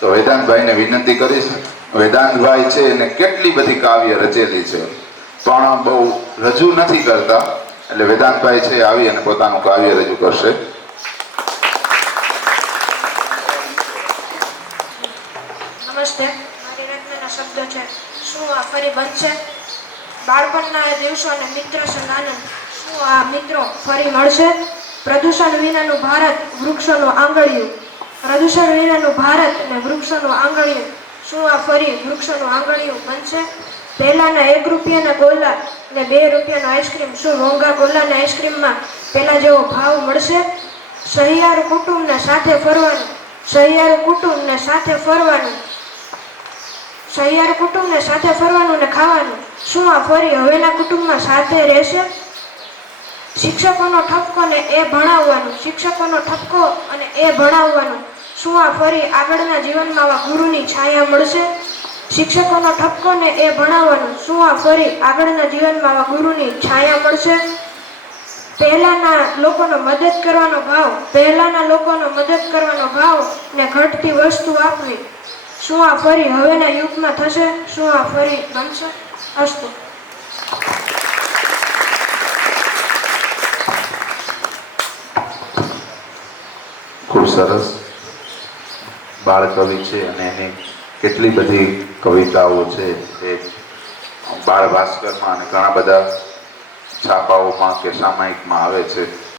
તો વેદાંતભાઈને વિનંતી કરીશ. વેદાંતભાઈ છે એને કેટલી બધી કાવ્ય રચેલી છે, પણ બહુ રજૂ નથી કરતા, એટલે વેદાંતભાઈ છે આવી અને પોતાનું કાવ્ય રજૂ કરશે. નમસ્તે. મારી રચનાના શબ્દો છે: શું આ ફરી બનશે? બાળપણના દિવસો અને મિત્ર સંગ આનંદ, શું આ મિત્રો ફરી મળશે? પ્રદૂષણ વિનાનું ભારત, વૃક્ષોનું આંગળિયું, પ્રદૂષણ વિનાનું ભારત અને વૃક્ષોનું આંગળિયું, શું આ ફરી વૃક્ષોનું આંગળિયું બનશે? પહેલાના 1 રૂપિયાના ગોલા ને 2 રૂપિયાનો આઈસ્ક્રીમ, શું મોંઘા ગોલા ને આઈસ્ક્રીમમાં પહેલા જેવો ભાવ મળશે? સહિયારું કુટુંબને સાથે ફરવાનું, સહિયારું કુટુંબને સાથે ફરવાનું, સહિયારું કુટુંબને સાથે ફરવાનું ને ખાવાનું, શું આ ફરી હવેના કુટુંબમાં સાથે રહેશે? શિક્ષકોનો ઠપકો ને એ ભણાવવાનું, શિક્ષકોનો ઠપકો અને એ ભણાવવાનું, શું આ ફરી આગળના જીવનમાં આવા ગુરુની છાયા મળશે? શિક્ષકોનો ઠપકો ને એ ભણાવવાનું, શું આ ફરી આગળના જીવનમાં આવા ગુરુની છાયા મળશે? પહેલાના લોકોનો મદદ કરવાનો ભાવ, પહેલાના લોકોનો મદદ કરવાનો ભાવ ને ઘટતી વસ્તુ આપવી, શું આ ફરી હવેના યુગમાં થશે? શું આ ફરી બનશે? અસ્તુ. ખૂબ સરસ. બાળ કવિ છે અને એની કેટલી બધી કવિતાઓ છે એ બાળ ભાસ્કરમાં અને ઘણા બધા છાપાઓમાં કે સામાયિકમાં આવે છે.